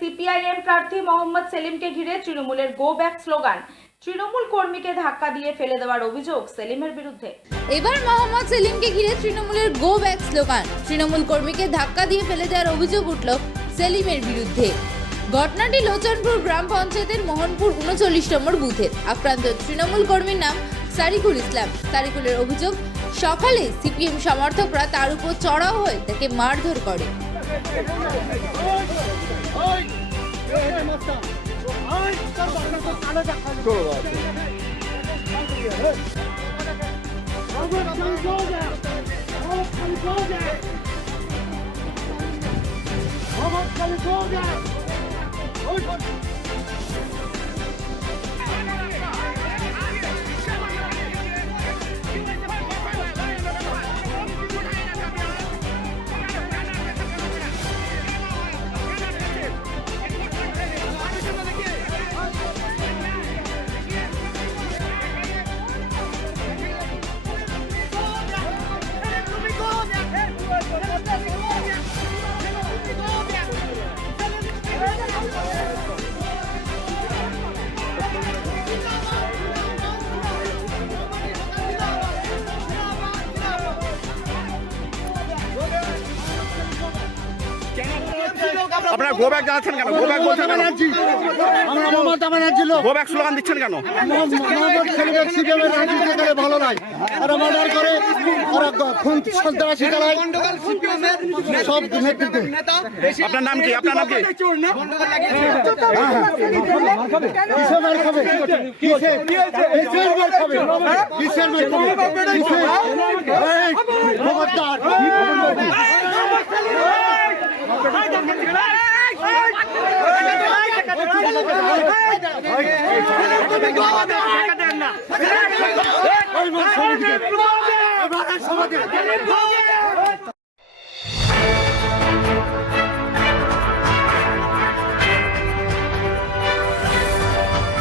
CPIM প্রার্থী মোহাম্মদ সেলিমকে ঘিরে তৃণমূলের গো ব্যাক স্লোগান। তৃণমূল কর্মীকে ধাক্কা দিয়ে ফেলে দেওয়ার অভিযোগ সেলিমের বিরুদ্ধে। এবার মোহাম্মদ সেলিমকে ঘিরে তৃণমূলের গো ব্যাক স্লোগান। তৃণমূল কর্মীকে ধাক্কা দিয়ে ফেলে দেওয়ার অভিযোগ উঠল সেলিমের বিরুদ্ধে। ঘটনাটি লোচনপুর গ্রাম পঞ্চায়েতের মোহনপুর ৩৯ নম্বর বুথের। আক্রান্ত তৃণমূল কর্মীর নাম সারিকুল ইসলাম। সারিকুলের অভিযোগ, সকালে সিপিএম সমর্থকরা তার উপর চড়াও হয়ে তাকে মারধর করে। আপনারা গো ব্যাক জানাচ্ছেন কেন? গো ব্যাক বলছেন কেন? আমরা মমতা ব্যানার্জি লোক গো ব্যাক স্লোগান দিচ্ছেন কেন? ভালো নাই, ওরা মার্ডার করে, ওরা খুন সন্ত্রাসী চালায় সব নেতৃত্বে। আপনার নাম কি? আপনার নাম কি? কিসের মার খাবে? কিসের মার খাবে? কিসের মার খাবে? এই খবরদার! সমাজে